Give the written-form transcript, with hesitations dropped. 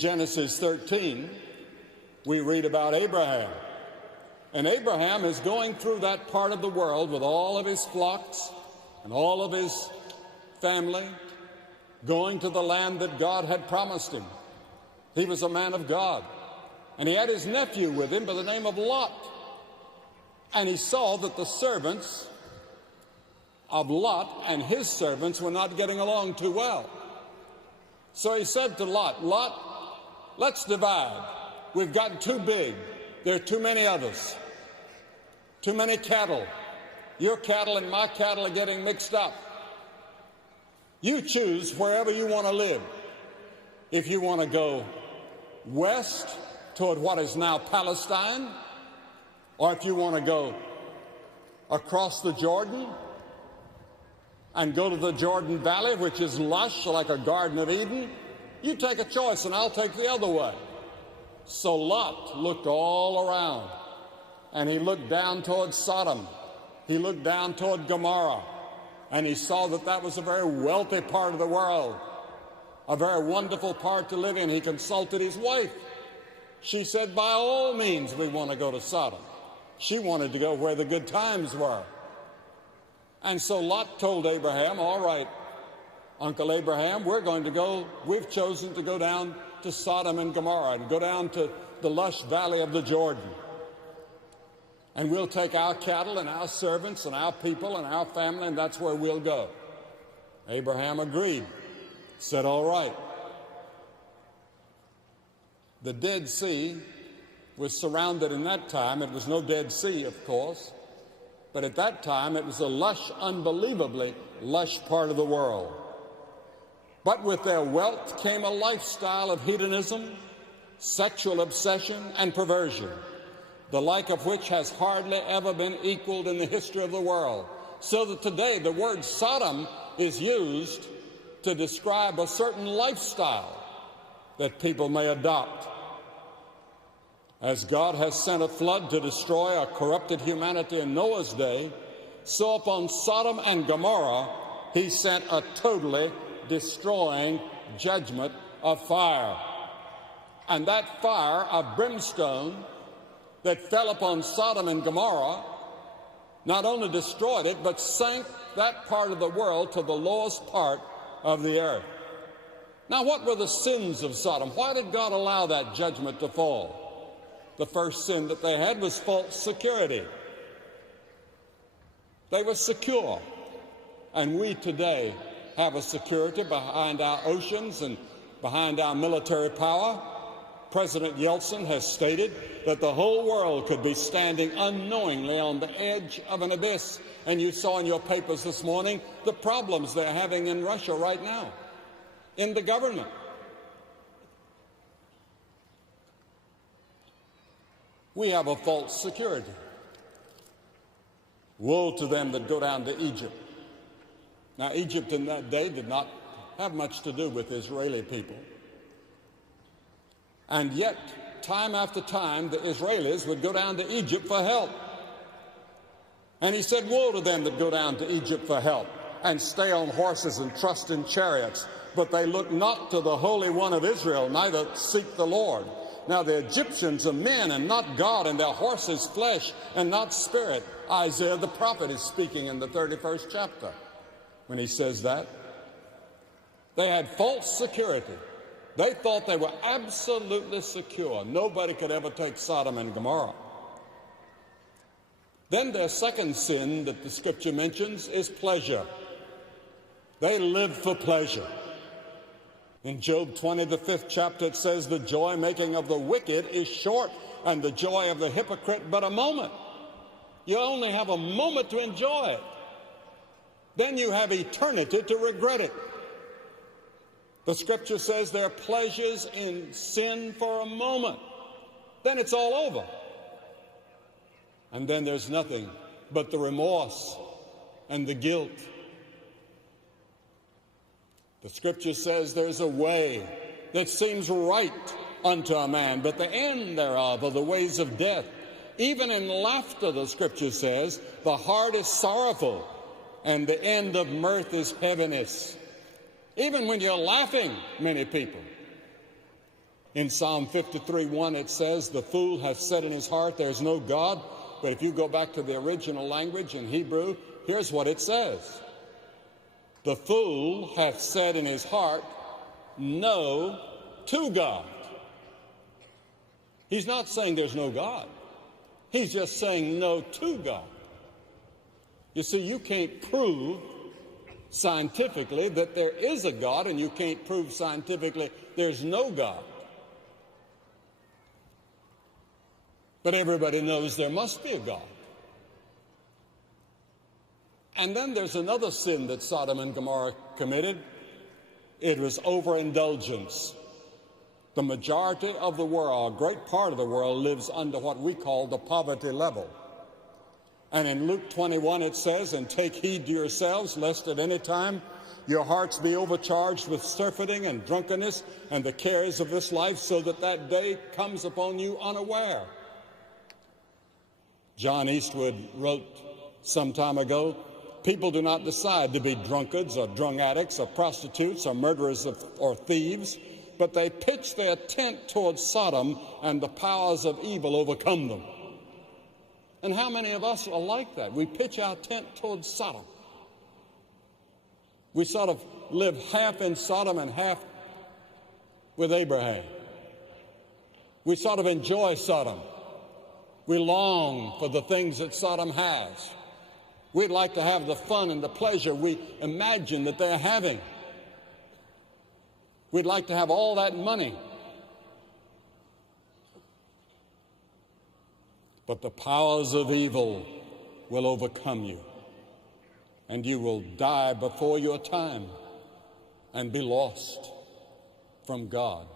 Genesis 13, we read about Abraham. And Abraham is going through that part of the world with all of his flocks and all of his family, going to the land that God had promised him. He was a man of God. And he had his nephew with him by the name of Lot. And he saw that the servants of Lot and his servants were not getting along too well. So he said to Lot, Lot, let's divide. We've gotten too big. There are too many of us. Too many cattle. Your cattle and my cattle are getting mixed up. You choose wherever you want to live. If you want to go west toward what is now Palestine, or if you want to go across the Jordan and go to the Jordan Valley, which is lush like a Garden of Eden, you take a choice and I'll take the other way. So Lot looked all around, and he looked down toward Sodom. He looked down toward Gomorrah, and he saw that that was a very wealthy part of the world, a very wonderful part to live in. He consulted his wife. She said, by all means, we want to go to Sodom. She wanted to go where the good times were. And so Lot told Abraham, all right, Uncle Abraham, we've chosen to go down to Sodom and Gomorrah and go down to the lush valley of the Jordan. And we'll take our cattle and our servants and our people and our family, and that's where we'll go. Abraham agreed, said, all right. The Dead Sea was surrounded in that time. It was no Dead Sea, of course, but at that time it was a lush, unbelievably lush part of the world. But with their wealth came a lifestyle of hedonism, sexual obsession, and perversion, the like of which has hardly ever been equaled in the history of the world. So that today the word Sodom is used to describe a certain lifestyle that people may adopt. As God has sent a flood to destroy a corrupted humanity in Noah's day, so upon Sodom and Gomorrah he sent a totally destroying judgment of fire. And that fire of brimstone that fell upon Sodom and Gomorrah not only destroyed it, but sank that part of the world to the lowest part of the earth. Now, what were the sins of Sodom? Why did God allow that judgment to fall? The first sin that they had was false security. They were secure. And we today have a security behind our oceans and behind our military power. President Yeltsin has stated that the whole world could be standing unknowingly on the edge of an abyss. And you saw in your papers this morning the problems they're having in Russia right now, in the government. We have a false security. Woe to them that go down to Egypt. Now, Egypt in that day did not have much to do with Israeli people. And yet, time after time, the Israelis would go down to Egypt for help. And he said, woe to them that go down to Egypt for help and stay on horses and trust in chariots, but they look not to the Holy One of Israel, neither seek the Lord. Now, the Egyptians are men and not God, and their horses flesh and not spirit. Isaiah the prophet is speaking in the 31st chapter when he says that. They had false security. They thought they were absolutely secure. Nobody could ever take Sodom and Gomorrah. Then their second sin that the Scripture mentions is pleasure. They lived for pleasure. In Job 20, the 5th chapter, it says, the joy-making of the wicked is short, and the joy of the hypocrite but a moment. You only have a moment to enjoy it. Then you have eternity to regret it. The Scripture says there are pleasures in sin for a moment. Then it's all over. And then there's nothing but the remorse and the guilt. The Scripture says there's a way that seems right unto a man, but the end thereof are the ways of death. Even in laughter, the Scripture says, the heart is sorrowful, and the end of mirth is heaviness. Even when you're laughing, many people, In Psalm 53:1 it says, the fool hath said in his heart, there's no God. But if you go back to the original language in Hebrew, here's what it says. The fool hath said in his heart, no to God. He's not saying there's no God. He's just saying no to God. You see, you can't prove scientifically that there is a God, and you can't prove scientifically there's no God. But everybody knows there must be a God. And then there's another sin that Sodom and Gomorrah committed. It was overindulgence. The majority of the world, a great part of the world, lives under what we call the poverty level. And in Luke 21 it says, and take heed to yourselves, lest at any time your hearts be overcharged with surfeiting and drunkenness and the cares of this life, so that that day comes upon you unaware. John Eastwood wrote some time ago, people do not decide to be drunkards or drug addicts or prostitutes or murderers or thieves, but they pitch their tent towards Sodom, and the powers of evil overcome them. And how many of us are like that? We pitch our tent towards Sodom. We sort of live half in Sodom and half with Abraham. We sort of enjoy Sodom. We long for the things that Sodom has. We'd like to have the fun and the pleasure we imagine that they're having. We'd like to have all that money. But the powers of evil will overcome you, and you will die before your time and be lost from God.